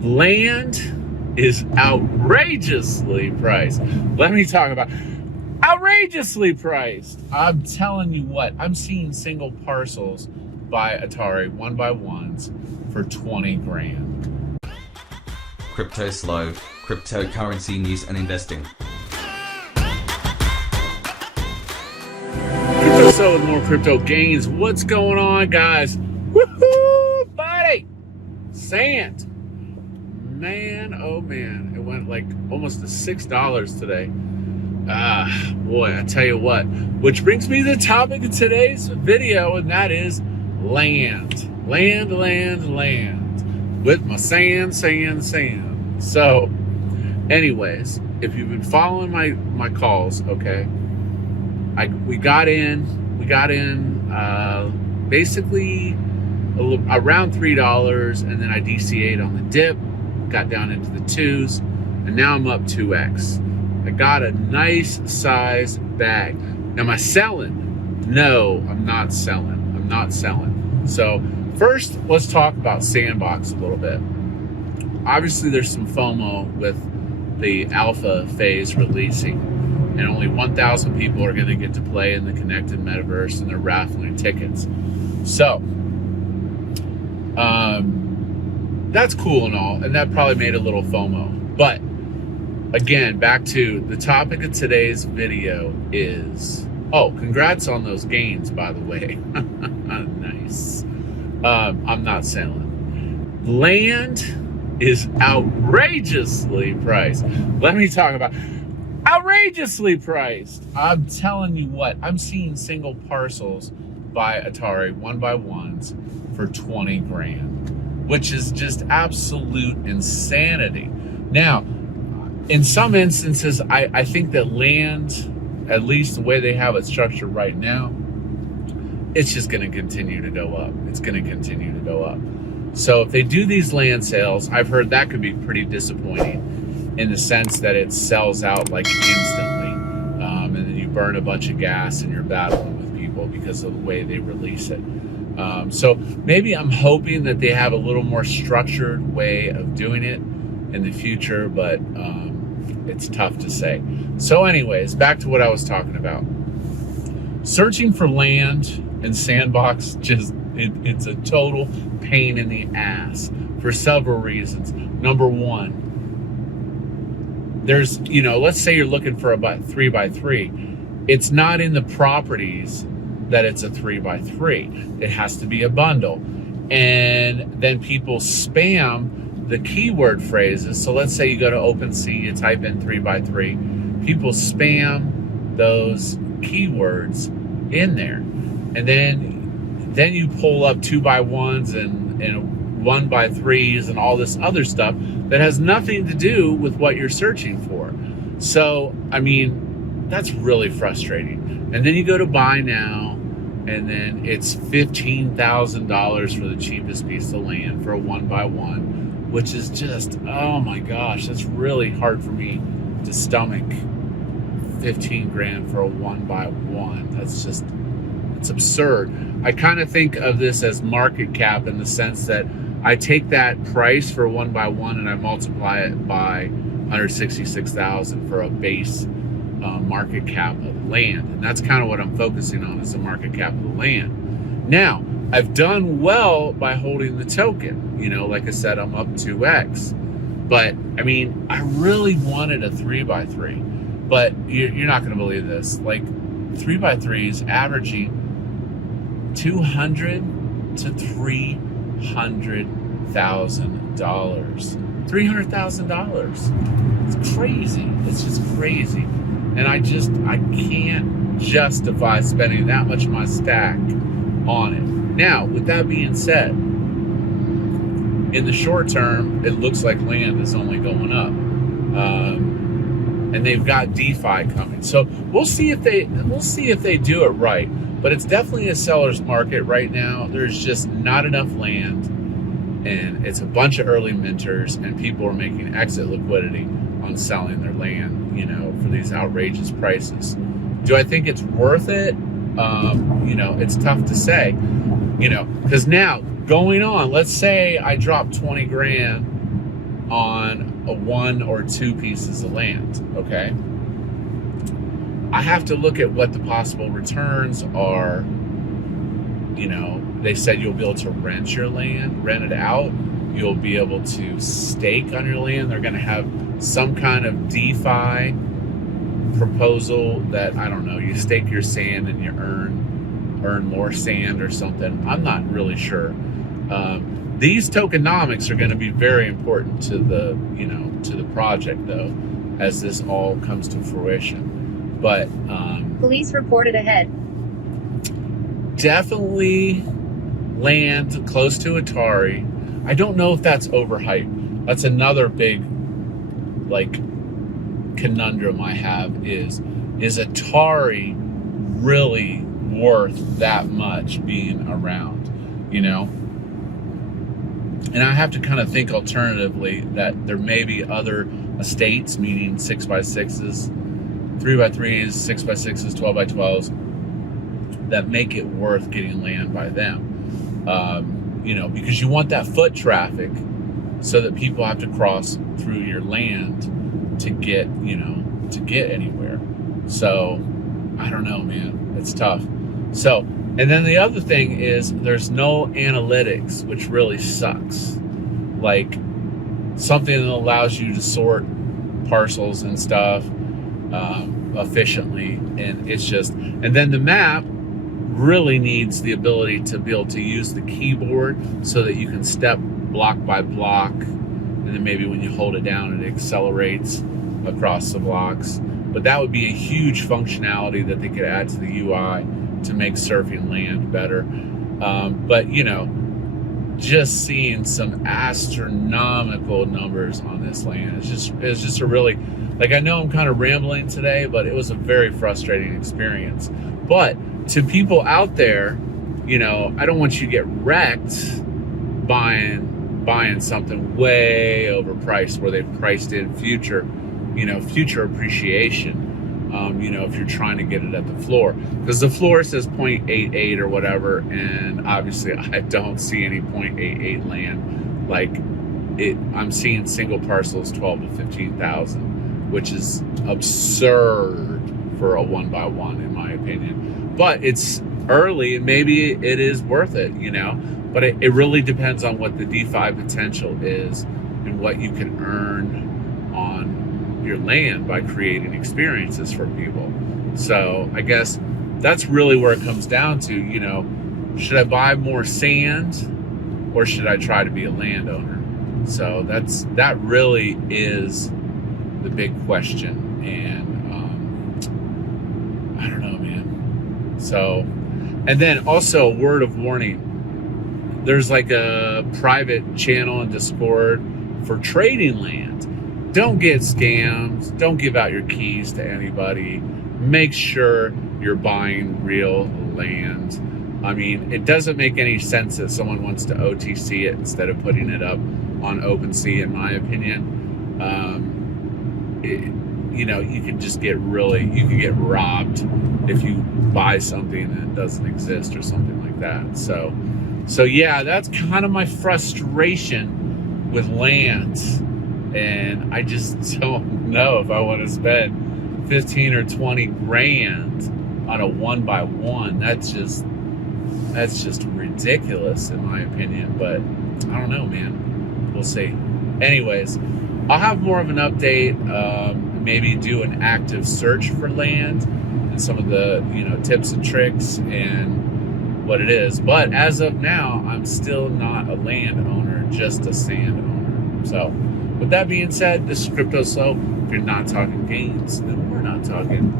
Land is outrageously priced. Let me talk about outrageously priced. I'm telling you what, I'm seeing single parcels by Atari 1x1s for 20 grand. Cryptoslo, cryptocurrency news and investing. Cryptoslo with more crypto gains. What's going on, guys? Woohoo, buddy! Sand. Man, oh man, it went like almost to $6 today. Boy, I tell you what. Which brings me to the topic of today's video, and that is land. Land. With my sand. So, anyways, if you've been following my calls, okay, we got in basically around $3, and then I DCA'd on the dip, got down into the 2s, and now I'm up 2x. I got a nice size bag. Am I selling? No, I'm not selling. So first, let's talk about Sandbox a little bit. Obviously, there's some FOMO with the alpha phase releasing, and only 1,000 people are going to get to play in the connected metaverse, and they're raffling tickets. So that's cool and all, and that probably made a little FOMO. But again, back to the topic of today's video is, congrats on those gains, by the way. Nice. I'm not selling. Land is outrageously priced. Let me talk about outrageously priced. I'm telling you what, I'm seeing single parcels by Atari 1x1s for 20 grand, which is just absolute insanity. Now, in some instances, I think that land, at least the way they have it structured right now, it's just going to continue to go up. It's going to continue to go up. So if they do these land sales, I've heard that could be pretty disappointing in the sense that it sells out like instantly. And then you burn a bunch of gas and you're battling with people because of the way they release it. So maybe I'm hoping that they have a little more structured way of doing it in the future, but it's tough to say. So anyways, back to what I was talking about. Searching for land in Sandbox, it's a total pain in the ass for several reasons. Number one, there's, let's say you're looking for a 3x3. It's not in the properties that it's a 3x3. It has to be a bundle. And then people spam the keyword phrases. So let's say you go to OpenSea, you type in 3x3, people spam those keywords in there. And then you pull up 2x1s and 1x3s and all this other stuff that has nothing to do with what you're searching for. So, I mean, that's really frustrating. And then you go to buy now, and then it's $15,000 for the cheapest piece of land for a 1x1, which is just, oh my gosh, that's really hard for me to stomach. 15 grand for a 1x1. That's just, it's absurd. I kind of think of this as market cap in the sense that I take that price for a 1x1 and I multiply it by 166,000 for a base market cap of land. And that's kind of what I'm focusing on, is the market cap of the land. Now, I've done well by holding the token. Like I said, I'm up 2x. But, I mean, I really wanted a 3x3. But you're not going to believe this. Like, 3x3 is averaging $200,000 to $300,000. $300,000. It's crazy. It's just crazy. And I can't justify spending that much of my stack on it. Now, with that being said, in the short term, it looks like land is only going up. And they've got DeFi coming. So we'll see if they do it right. But it's definitely a seller's market right now. There's just not enough land, and it's a bunch of early minters, and people are making exit liquidity on selling their land, for these outrageous prices. Do I think it's worth it? It's tough to say, because now going on, let's say I drop 20 grand on a 1 or 2 pieces of land, okay? I have to look at what the possible returns are. You know, they said you'll be able to rent your land, rent it out. You'll be able to stake on your land. They're going to have some kind of DeFi proposal that, I don't know, you stake your sand and you earn more sand or something. I'm not really sure. These tokenomics are going to be very important to the, you know, to the project though, as this all comes to fruition. But police reported ahead. Definitely land close to Atari. I don't know if that's overhyped. That's another big, like, conundrum I have is Atari really worth that much being around, you know? And I have to kind of think alternatively that there may be other estates, meaning 6x6s, 3x3s, 6x6s, 12x12s, that make it worth getting land by them. You know, because you want that foot traffic so that people have to cross through your land to get, you know, to get anywhere. So, I don't know, man. It's tough. So, and then the other thing is there's no analytics, which really sucks. Like, something that allows you to sort parcels and stuff efficiently. And it's just, and then the map really needs the ability to be able to use the keyboard so that you can step block by block, and then maybe when you hold it down it accelerates across the blocks. But that would be a huge functionality that they could add to the UI to make surfing land better. But you know, just seeing some astronomical numbers on this land, it's just a really, like, I know I'm kind of rambling today, but it was a very frustrating experience. But to people out there, you know, I don't want you to get wrecked buying something way overpriced where they've priced in future appreciation. You know, if you're trying to get it at the floor, because the floor says 0.88 or whatever, and obviously I don't see any 0.88 land. Like, I'm seeing single parcels 12 to 15,000, which is absurd for a 1x1 in my opinion. But it's early and maybe it is worth it, you know, but it really depends on what the DeFi potential is and what you can earn on your land by creating experiences for people. So I guess that's really where it comes down to, you know, should I buy more sand or should I try to be a landowner? So that really is the big question. And I don't know, man. So, and then also a word of warning. There's like a private channel in Discord for trading land. Don't get scammed. Don't give out your keys to anybody. Make sure you're buying real land. I mean, it doesn't make any sense that someone wants to OTC it instead of putting it up on OpenSea, in my opinion. You know, you can just get you can get robbed if you buy something that doesn't exist or something like that. So yeah, that's kind of my frustration with land. And I just don't know if I want to spend 15 or 20 grand on a 1x1. That's just ridiculous in my opinion. But I don't know, man. We'll see. Anyways, I'll have more of an update. Maybe do an active search for land and some of the, you know, tips and tricks and what it is. But as of now, I'm still not a landowner, just a sand owner. So with that being said, this is Cryptoslo. If you're not talking games, then we're not talking.